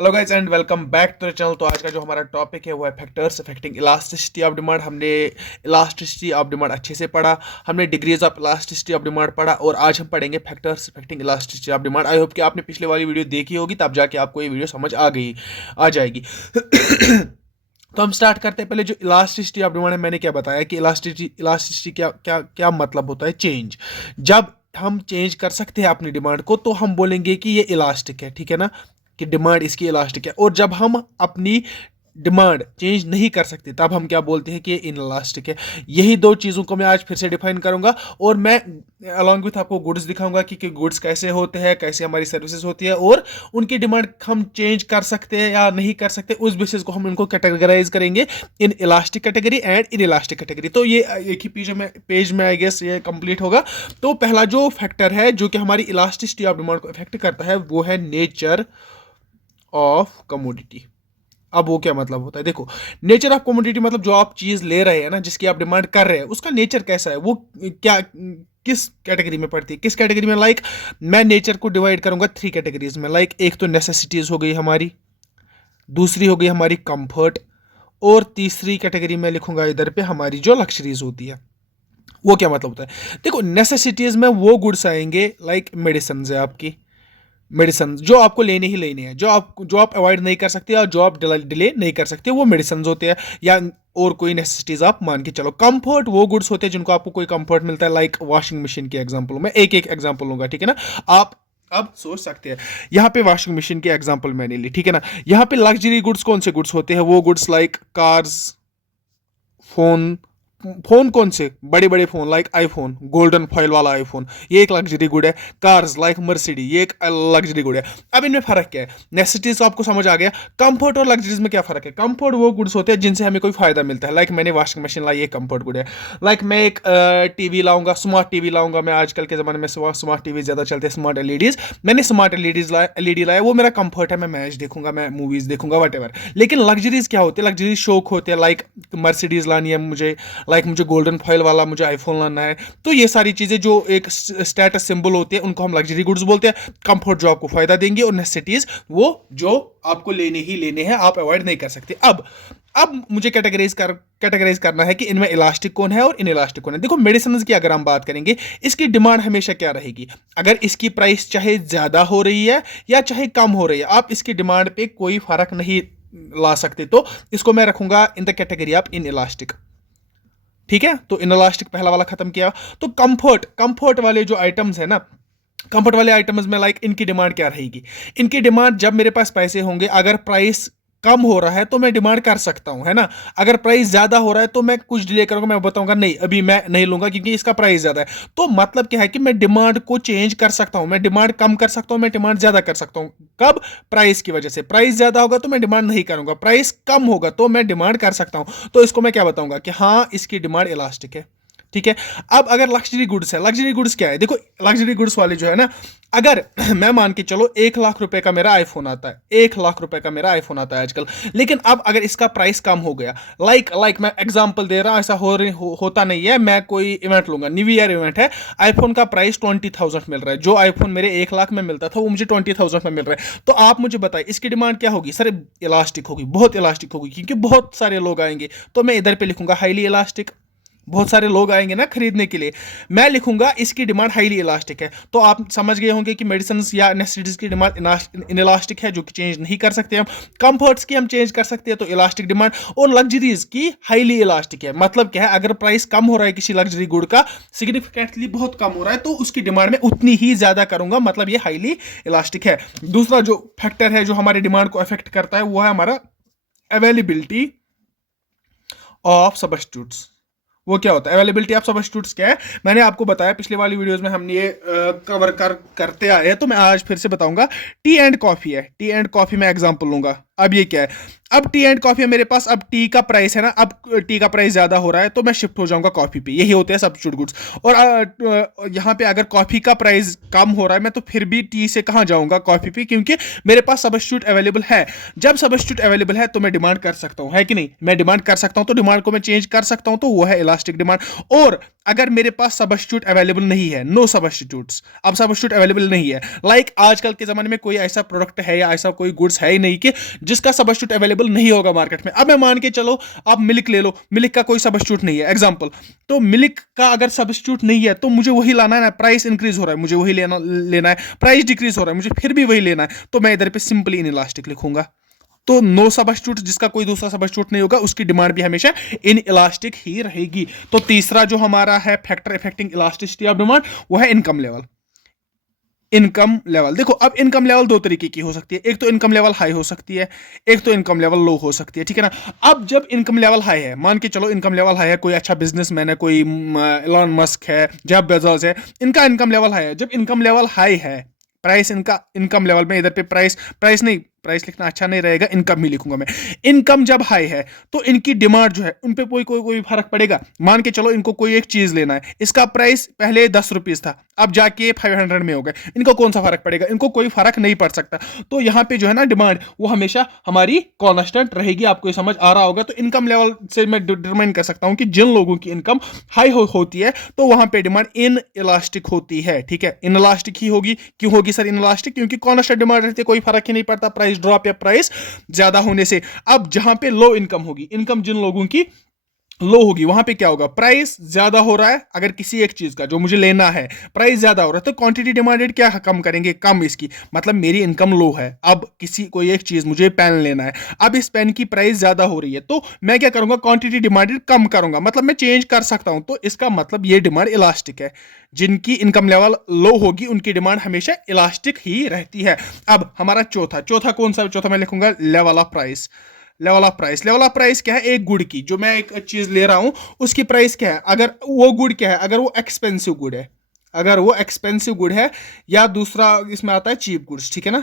Hello guys and welcome back to the channel. तो आज का जो हमारा टॉपिक है वो है factors affecting elasticity of demand. हमने इलास्टिसिटी ऑफ डिमांड अच्छे से पढ़ा, हमने degrees of elasticity of demand पढ़ा और आज हम पढ़ेंगे factors affecting elasticity of demand. I hope कि आपने पिछले वाली वीडियो देखी होगी, तब जाके आपको ये वीडियो समझ आ जाएगी। तो हम स्टार्ट करते हैं। पहले जो इलास्टिसिटी ऑफ डिमांड है, मैंने क्या बताया कि इलास्टिसिटी क्या क्या क्या मतलब होता है। चेंज, जब हम चेंज कर सकते हैं अपनी डिमांड को तो हम बोलेंगे कि ये इलास्टिक है, ठीक है ना, कि डिमांड इसकी इलास्टिक है। और जब हम अपनी डिमांड चेंज नहीं कर सकते तब हम क्या बोलते हैं कि ये इनइलास्टिक है। यही दो चीज़ों को मैं आज फिर से डिफाइन करूंगा और मैं अलॉन्ग विथ आपको गुड्स दिखाऊंगा कि गुड्स कैसे होते हैं, कैसे हमारी सर्विसेज होती है और उनकी डिमांड हम चेंज कर सकते हैं या नहीं कर सकते। उस बेसिस को हम इनको कैटेगराइज करेंगे in elastic category and in elastic category. तो ये एक ही पेज में आई गेस ये कंप्लीट होगा। तो पहला जो फैक्टर है जो कि हमारी इलास्टिसिटी ऑफ डिमांड को अफेक्ट करता है वो है नेचर ऑफ कमोडिटी। अब वो क्या मतलब होता है, देखो, नेचर ऑफ कमोडिटी मतलब जो आप चीज ले रहे हैं ना, जिसकी आप डिमांड कर रहे हैं, उसका नेचर कैसा है, वो क्या किस कैटेगरी में पड़ती है, किस कैटेगरी में। लाइक मैं नेचर को डिवाइड करूंगा 3 कैटेगरीज में। लाइक एक तो नेसेसिटीज हो गई हमारी, दूसरी हो गई हमारी कंफर्ट और तीसरी कैटेगरी में लिखूंगा इधर पे हमारी जो लक्जरीज होती है। वो क्या मतलब होता है, देखो, नेसेसिटीज में वो गुड्स आएंगे लाइक मेडिसिन है आपकी, मेडिसिन जो आपको लेने ही लेने हैं, जो आप अवॉइड नहीं कर सकते और जो आप डिले नहीं कर सकते, वो मेडिसिन होते हैं या और कोई नेसेसिटीज आप मान के चलो। कंफर्ट वो गुड्स होते हैं जिनको आपको कोई कंफर्ट मिलता है, लाइक वॉशिंग मशीन के एग्जांपल में एक एक एग्जांपल लूंगा, ठीक है ना। आप अब सोच सकते हैं, यहाँ पे वॉशिंग मशीन के एग्जांपल मैंने ली, ठीक है ना। यहाँ पे लग्जरी गुड्स कौन से गुड्स होते हैं, वो goods like cars, phone. Phone कौन से, बड़े बड़े phone like iPhone, golden foil वाला आईफोन, ये एक लग्जरी गुड है। कार्स लाइक मर्सिडीज, ये एक लग्जरी गुड है। अब इनमें फर्क क्या है, नेसेसिटीज तो आपको समझ आ गया। कंफर्ट और लग्जरीज में क्या फर्क है, कंफर्ट वो गुड्स होते हैं जिनसे हमें कोई फायदा मिलता है। लाइक मैंने वॉशिंग मशीन लाई, ये कंफर्ट गुड है। लाइक मैं एक टीवी लाऊंगा, स्मार्ट टीवी लाऊंगा। मैं आजकल के जमाने में स्मार्ट टीवी ज्यादा चलते हैं, स्मार्ट एलईडीज। मैंने स्मार्ट एलईडी लाया, वो मेरा कंफर्ट है, मैं मैच देखूंगा, मैं मूवीज देखूंगा, वट एवर। लेकिन लग्जरीज क्या होते हैं, लग्जरीज शौक होते हैं। लाइक मर्सिडीज लानी है मुझे, लाइक मुझे गोल्डन फॉइल वाला मुझे आईफोन लाना है। तो ये सारी चीजें जो एक स्टेटस सिंबल होती है उनको हम लग्जरी गुड्स बोलते हैं। कंफर्ट जो आपको फायदा देंगे और नेसेसिटीज वो जो आपको लेने ही लेने हैं, आप अवॉइड नहीं कर सकते। अब मुझे कैटेगराइज करना है कि इनमें इलास्टिक कौन है और इनइलास्टिक कौन है। देखो, मेडिसिन की अगर हम बात करेंगे, इसकी डिमांड हमेशा क्या रहेगी, अगर इसकी प्राइस चाहे ज्यादा हो रही है या चाहे कम हो रही है, आप इसकी डिमांड पे कोई फर्क नहीं ला सकते। तो इसको मैं रखूंगा in the category of inelastic, ठीक है। तो इनइलास्टिक पहला वाला खत्म किया। तो कंफर्ट वाले जो आइटम्स है ना, कंफर्ट वाले आइटम्स में लाइक इनकी डिमांड क्या रहेगी, इनकी डिमांड जब मेरे पास पैसे होंगे, अगर प्राइस कम हो रहा है तो मैं डिमांड कर सकता हूं, है ना। अगर प्राइस ज्यादा हो रहा है तो मैं कुछ डिले करूंगा, मैं बताऊंगा नहीं अभी मैं नहीं लूंगा क्योंकि इसका प्राइस ज्यादा है। तो मतलब क्या है कि मैं डिमांड को चेंज कर सकता हूं, मैं डिमांड कम कर सकता हूं, मैं डिमांड ज्यादा कर सकता हूं। कब, प्राइस की वजह से। प्राइस ज्यादा होगा तो मैं डिमांड नहीं करूंगा, प्राइस कम होगा तो मैं डिमांड कर सकता हूं। तो इसको मैं क्या बताऊंगा कि हाँ, इसकी डिमांड इलास्टिक है, ठीक है। अब अगर लग्जरी गुड्स है, लग्जरी गुड्स क्या है, देखो, लग्जरी गुड्स वाले जो है ना, अगर मैं मान के चलो 1 लाख रुपए का मेरा आईफोन आता है, 1 लाख रुपए का मेरा आईफोन आता है आजकल, लेकिन अब अगर इसका प्राइस कम हो गया, लाइक मैं एग्जांपल दे रहा हूं, ऐसा होता नहीं है। मैं कोई इवेंट लूंगा, न्यू ईयर इवेंट है, आईफोन का प्राइस 20,000 मिल रहा है, जो आईफोन मेरे 1 लाख में मिलता था वो मुझे 20,000 में मिल रहा है। तो आप मुझे बताइए इसकी डिमांड क्या होगी, सर इलास्टिक होगी, बहुत इलास्टिक होगी, क्योंकि बहुत सारे लोग आएंगे। तो मैं इधर पे लिखूंगा हाईली इलास्टिक, बहुत सारे लोग आएंगे ना खरीदने के लिए, मैं लिखूंगा इसकी डिमांड हाईली इलास्टिक है। तो आप समझ गए होंगे कि मेडिसिन या नेसेसिटीज की डिमांड इनइलास्टिक है, जो कि चेंज नहीं कर सकते हम। कंफर्ट्स की हम चेंज कर सकते हैं, तो इलास्टिक डिमांड। और लग्जरीज की हाईली इलास्टिक है। मतलब क्या है, अगर प्राइस कम हो रहा है किसी लग्जरी गुड का, सिग्निफिकेंटली बहुत कम हो रहा है, तो उसकी डिमांड में उतनी ही ज्यादा करूंगा, मतलब ये हाईली इलास्टिक है। दूसरा जो फैक्टर है जो हमारी डिमांड को अफेक्ट करता है वो है हमारा अवेलेबिलिटी ऑफ सब्स्टिट्यूट्स। वो क्या होता है, अवेलेबिलिटी ऑफ सब्स्टिट्यूट्स क्या है, मैंने आपको बताया पिछले वाली वीडियोस में, हमने ये करते आए हैं, तो मैं आज फिर से बताऊंगा। टी एंड कॉफी है, टी एंड कॉफी में एग्जांपल लूंगा। अब ये क्या है, अब टी एंड कॉफी है मेरे पास, अब टी का प्राइस है ना, अब टी का प्राइस ज्यादा हो रहा है तो मैं शिफ्ट हो जाऊंगा कॉफी पे। यही होते हैं सब्स्टिट्यूट गुड्स। और यहाँ पे अगर कॉफी का प्राइस कम हो रहा है मैं तो फिर भी टी से कहाँ जाऊंगा, कॉफी पे, क्योंकि मेरे पास सब्स्टिट्यूट अवेलेबल है। जब सब्स्टिट्यूट अवेलेबल है तो मैं डिमांड कर सकता हूँ, है कि नहीं, मैं डिमांड कर सकता हूँ, तो डिमांड को मैं चेंज कर सकता हूँ, तो वो है इलास्टिक डिमांड। और अगर मेरे पास सब्स्टिट्यूट अवेलेबल नहीं है, नो सब्स्टिट्यूट्स, अब सब्स्टिट्यूट अवेलेबल नहीं है, लाइक आजकल के जमाने में कोई ऐसा प्रोडक्ट है या ऐसा कोई गुड्स है ही नहीं कि जिसका सब्स्टिट्यूट अवेलेबल नहीं होगा मार्केट में। अब मैं मान के चलो आप मिल्क ले लो, मिल्क का कोई सब्स्टिट्यूट नहीं है एग्जांपल, तो मिल्क का अगर सब्स्टिट्यूट नहीं है तो मुझे वही लाना है ना, प्राइस इंक्रीज हो रहा है मुझे वही लेना है, प्राइस डिक्रीज हो रहा है मुझे फिर भी वही लेना है, तो मैं इधर पे सिंपली इनइलास्टिक लिखूंगा। तो नो सब्स्टिट्यूट, जिसका कोई दूसरा सब्स्टिट्यूट नहीं होगा, उसकी डिमांड भी हमेशा इन इलास्टिक ही रहेगी। तो तीसरा जो हमारा है factor affecting elasticity of demand, वो है इनकम लेवल। इनकम लेवल, देखो अब इनकम लेवल दो तरीके की हो सकती है, एक तो इनकम लेवल हाई हो सकती है, एक तो इनकम लेवल लो हो सकती है, ठीक है ना। अब जब इनकम लेवल हाई है, मान के चलो इनकम लेवल हाई है, कोई अच्छा बिजनेसमैन है, कोई इलॉन मस्क है, जेफ बेजोस है, इनका इनकम लेवल हाई है। जब इनकम लेवल हाई है, प्राइस इनका इनकम लेवल में, इधर पे प्राइस नहीं, प्राइस लिखना अच्छा नहीं रहेगा, इनकम ही लिखूंगा मैं। इनकम जब हाई है तो इनकी डिमांड जो है उन पे कोई फर्क पड़ेगा। मान के चलो इनको कोई एक चीज लेना है, इसका प्राइस पहले 10 रुपीज था, अब जाके 500 में हो गए, इनको कौन सा फर्क पड़ेगा, इनको कोई फर्क नहीं पड़ सकता। तो यहाँ पे जो है ना डिमांड वो हमेशा हमारी कॉन्स्टेंट रहेगी। आपको ये समझ आ रहा होगा। तो इनकम लेवल से मैं डिटरमाइन कर सकता हूँ कि जिन लोगों की इनकम हाई होती है तो वहां पे डिमांड इन इलास्टिक होती है, ठीक है, इन इलास्टिक ही होगी। क्यों होगी सर इन इलास्टिक? क्योंकि कॉन्स्टेंट डिमांड रहती है, कोई फर्क ही नहीं पड़ता प्राइस ड्रॉप या प्राइस ज्यादा होने से। अब जहां पे लो इनकम होगी, इनकम जिन लोगों की लो होगी, वहां पे क्या होगा, प्राइस ज्यादा हो रहा है, अगर किसी एक चीज का जो मुझे लेना है प्राइस ज्यादा हो रहा है तो क्वांटिटी डिमांडेड क्या कम करेंगे, कम इसकी, मतलब मेरी इनकम लो है, अब कोई एक चीज मुझे पेन लेना है, अब इस पेन की प्राइस ज्यादा हो रही है तो मैं क्या करूंगा, क्वांटिटी डिमांडेड कम करूंगा, मतलब मैं चेंज कर सकता हूं। तो इसका मतलब ये डिमांड इलास्टिक है। जिनकी इनकम लेवल लो होगी उनकी डिमांड हमेशा इलास्टिक ही रहती है। अब हमारा चौथा कौन सा, चौथा मैं लिखूंगा level of price. Level of price, level of price क्या है, एक गुड की, जो मैं एक चीज ले रहा हूं उसकी प्राइस क्या है, अगर वो गुड क्या है, अगर वो एक्सपेंसिव गुड है, अगर वो एक्सपेंसिव गुड है, या दूसरा इसमें आता है चीप गुड्स, ठीक है ना।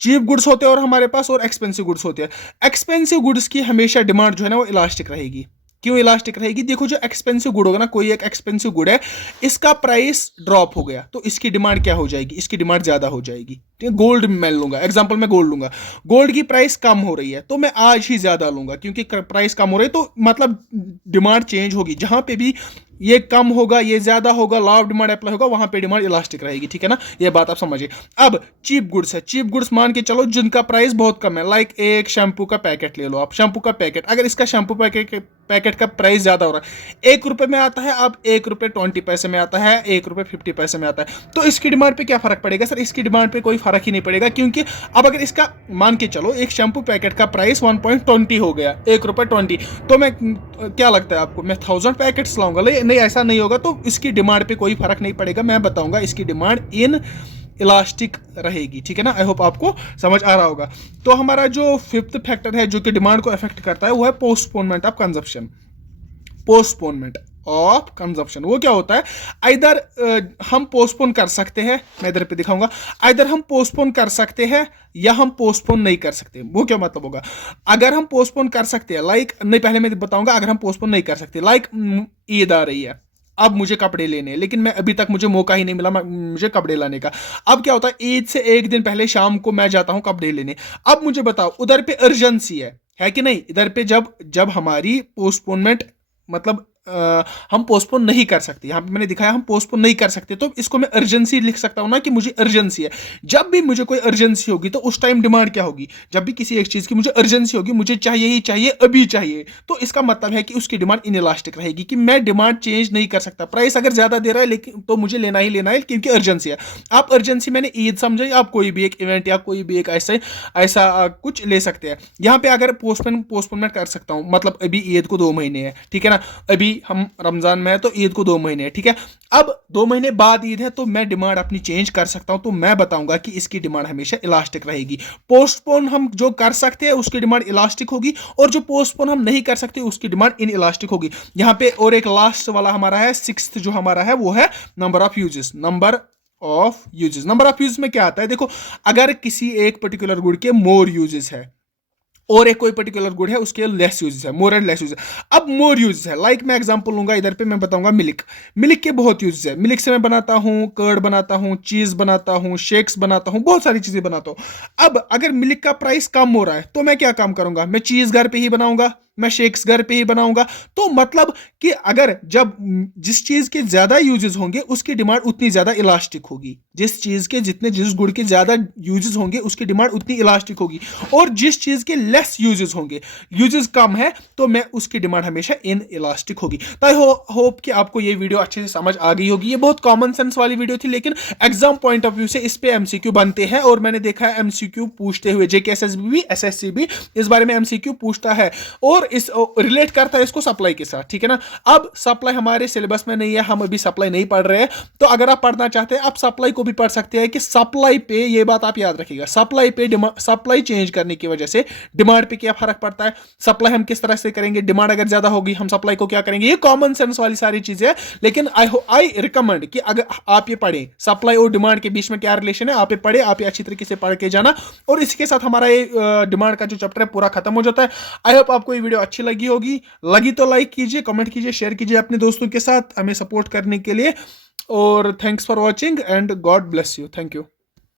चीप गुड्स होते हैं और हमारे पास, और एक्सपेंसिव गुड्स होते हैं। एक्सपेंसिव गुड्स की हमेशा डिमांड जो है ना वो इलास्टिक रहेगी। क्यों इलास्टिक रहेगी? देखो जो एक्सपेंसिव गुड होगा ना, कोई एक एक्सपेंसिव गुड है, इसका प्राइस ड्रॉप हो गया तो इसकी डिमांड क्या हो जाएगी, इसकी डिमांड ज्यादा हो जाएगी। ठीक है, गोल्ड मैं लूंगा एग्जांपल, मैं गोल्ड लूंगा, गोल्ड की प्राइस कम हो रही है तो मैं आज ही ज्यादा लूंगा, क्योंकि प्राइस कम हो रही है तो मतलब डिमांड चेंज होगी। जहां पे भी ये कम होगा ये ज्यादा होगा, लॉ ऑफ डिमांड अप्लाई होगा, वहां पे डिमांड इलास्टिक रहेगी, ठीक है ना। ये बात आप समझिए। अब चीप गुड्स है, चीप गुड्स मान के चलो जिनका प्राइस बहुत कम है, लाइक एक शैम्पू का पैकेट ले लो आप, शैम्पू का पैकेट, अगर इसका शैम्पू पैकेट का प्राइस ज्यादा हो रहा है, 1 रुपए में आता है, अब 1 रुपए 20 पैसे में आता है, 1 रुपए 50 पैसे में आता है, तो इसकी डिमांड पे क्या फर्क पड़ेगा सर? इसकी डिमांड पे कोई फर्क ही नहीं पड़ेगा, क्योंकि अब अगर इसका मान के चलो एक शैम्पू पैकेट का प्राइस 1.20 हो गया, 1 रुपए 20, तो मैं क्या लगता है आपको, मैं 1000 पैकेट्स लाऊंगा? नहीं, ऐसा नहीं होगा। तो इसकी डिमांड पे कोई फर्क नहीं पड़ेगा, मैं बताऊंगा इसकी डिमांड इन इलास्टिक रहेगी, ठीक है ना। आई होप आपको समझ आ रहा होगा। तो हमारा जो फिफ्थ फैक्टर है जो कि डिमांड को अफेक्ट करता है वो है postponement of consumption. Postponement of consumption वो क्या होता है, इधर हम पोस्टपोन कर सकते हैं, मैं इधर पे दिखाऊंगा, इधर हम पोस्टपोन कर सकते हैं या हम पोस्टपोन नहीं कर सकते। वो क्या मतलब होगा, अगर हम पोस्टपोन कर सकते हैं, लाइक नहीं, पहले मैं बताऊंगा अगर हम पोस्टपोन नहीं कर सकते, लाइक ईद आ रही है, अब मुझे कपड़े लेने हैं, लेकिन मैं अभी तक मुझे मौका ही नहीं मिला मुझे कपड़े लाने का। अब क्या होता है, ईद से एक दिन पहले शाम को मैं जाता हूं कपड़े लेने। अब मुझे बताओ उधर पे अर्जेंसी है कि नहीं? इधर पे जब हमारी पोस्टपोनमेंट मतलब हम पोस्टपोन नहीं कर सकते, यहां पे मैंने दिखाया हम पोस्टपोन नहीं कर सकते, तो इसको मैं अर्जेंसी लिख सकता हूं ना, कि मुझे अर्जेंसी है। जब भी मुझे कोई अर्जेंसी होगी तो उस टाइम डिमांड क्या होगी, जब भी किसी एक चीज की मुझे अर्जेंसी होगी, मुझे चाहिए ही चाहिए, अभी चाहिए, तो इसका मतलब है कि उसकी डिमांड इनइलास्टिक रहेगी, कि मैं डिमांड चेंज नहीं कर सकता। प्राइस अगर ज्यादा दे रहा है लेकिन तो मुझे लेना ही लेना है, क्योंकि अर्जेंसी है। आप अर्जेंसी मैंने ईद समझे, आप कोई भी एक इवेंट या कोई भी एक ऐसा कुछ ले सकते हैं। यहां पे अगर पोस्टपोनमेंट कर सकता हूं, मतलब अभी ईद को 2 महीने है, ठीक है ना, अभी हम रमजान में है तो ईद को 2 महीने है, ठीक है। अब 2 महीने बाद ईद है तो मैं डिमांड अपनी चेंज कर सकता हूं, तो मैं बताऊंगा कि इसकी डिमांड हमेशा इलास्टिक रहेगी। पोस्टपोन हम जो कर सकते हैं उसकी डिमांड इलास्टिक होगी, और जो पोस्टपोन हम नहीं कर सकते उसकी डिमांड इन इलास्टिक होगी। यहां पे और एक लास्ट वाला हमारा है, 6th जो हमारा है वो है number of uses. Number of uses में क्या आता है, देखो अगर किसी एक पर्टिकुलर गुड के मोर यूजेस है, और एक कोई पर्टिकुलर गुड है उसके लेस यूजेस है, मोर एंड लेस यूजेस। अब मोर यूजेस है, लाइक मैं एग्जांपल लूंगा इधर पे, मैं बताऊंगा मिल्क। मिल्क के बहुत यूजेस है, मिल्क से मैं बनाता हूँ कर्ड बनाता हूँ, चीज बनाता हूँ, शेक्स बनाता हूँ, बहुत सारी चीजें बनाता हूँ। अब अगर मिल्क का प्राइस कम हो रहा है तो मैं क्या काम करूंगा, मैं चीज घर पे ही बनाऊंगा, मैं शेक्स घर पे ही बनाऊंगा। तो मतलब कि अगर जब जिस चीज के ज्यादा यूजेस होंगे उसकी डिमांड उतनी ज्यादा इलास्टिक होगी, जिस चीज के जिस गुड़ के ज्यादा यूजेस होंगे उसकी डिमांड उतनी इलास्टिक होगी, और जिस चीज के लेस यूजेस होंगे, यूजेस कम है, तो मैं उसकी डिमांड हमेशा इन इलास्टिक होगी। तो आई होप कि आपको ये वीडियो अच्छे से समझ आ गई होगी। ये बहुत कॉमन सेंस वाली वीडियो थी, लेकिन एग्जाम पॉइंट ऑफ व्यू से इस पे एमसीक्यू बनते हैं, और मैंने देखा है एमसीक्यू पूछते हुए, जेकेएसएसबी भी, एसएससी भी इस बारे में एमसीक्यू पूछता है, और इस रिलेट करता है इसको सप्लाई के साथ, ठीक है ना। अब सप्लाई हमारे सिलेबस में नहीं है, हम अभी सप्लाई नहीं पढ़ रहे हैं, तो अगर आप पढ़ना चाहते हैं आप सप्लाई को भी पढ़ सकते हैं कि सप्लाई पे, ये बात आप याद रखिएगा, सप्लाई पे सप्लाई चेंज करने की वजह से डिमांड पे क्या फर्क पड़ता है, सप्लाई हम किस तरह से करेंगे, डिमांड अगर ज्यादा होगी हम सप्लाई को क्या करेंगे, ये कॉमन सेंस वाली सारी चीजें हैं। लेकिन आई रिकमेंड कि अगर आप ये पढ़ें, सप्लाई और डिमांड के बीच में क्या रिलेशन है, आप ये पढ़े, आप ये अच्छी तरीके से पढ़ के जाना, और इसके साथ हमारा ये डिमांड का जो चैप्टर है पूरा खत्म हो जाता है। आई होप आपको ये वीडियो अच्छी लगी होगी, लगी तो लाइक कीजिए, कमेंट कीजिए, शेयर कीजिए अपने दोस्तों के साथ हमें सपोर्ट करने के लिए, और thanks for watching and God bless you, thank you.